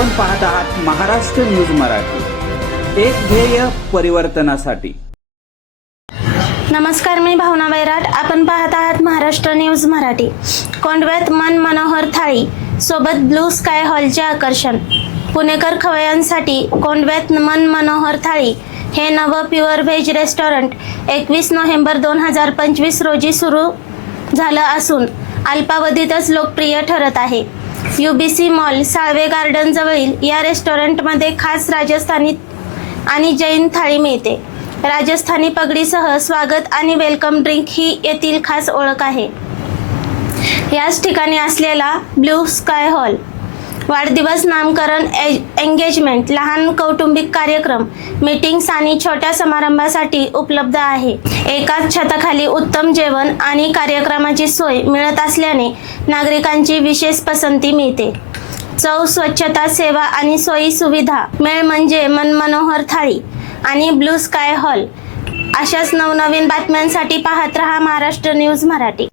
आपण पाहत आहात महाराष्ट्र न्यूज मराठी. एक ध्येय परिवर्तनासाठी. नमस्कार मी भावना वैराट. आपण पाहत आहात महाराष्ट्र न्यूज मराठी. कोंडव्यात मन मनोहर थाळी. सोबत ब्लू स्काय हॉलचे आकर्षण. पुणेकर खवयांसाठी कोंडव्यात मन मनोहर थाळी. हे नवं प्युअर व्हेज रेस्टॉरंट एकवीस नोव्हेंबर दोन हजार पंचवीस रोजी सुरू झालं असून अल्पावधीतच लोकप्रिय ठरत आहे. U B C mall Salve garden जवळील या रेस्टॉरंटमध्ये खास राजस्थानी आणि जैन थाळी मिळते. राजस्थानी पगडीसह स्वागत आणि वेलकम ड्रिंक ही येथील खास ओळख आहे. याच ठिकाणी असलेला ब्लू स्काय हॉल वाढदिवस नामकरण एंगेजमेंट लहान कौटुंबिक कार्यक्रम मीटिंग्स आणि छोट्या समारंभासाठी उपलब्ध आहे. एकाच छताखाली उत्तम जेवण आणि कार्यक्रमाची सोय मिळत असल्याने नागरिकांची विशेष पसंती मिळते. चव स्वच्छता सेवा आणि सोयी सुविधा मेळ म्हणजे मनमनोहर थाळी आणि ब्लू स्काय हॉल. अशाच नवनवीन बातम्यांसाठी पाहत रहा महाराष्ट्र न्यूज मराठी.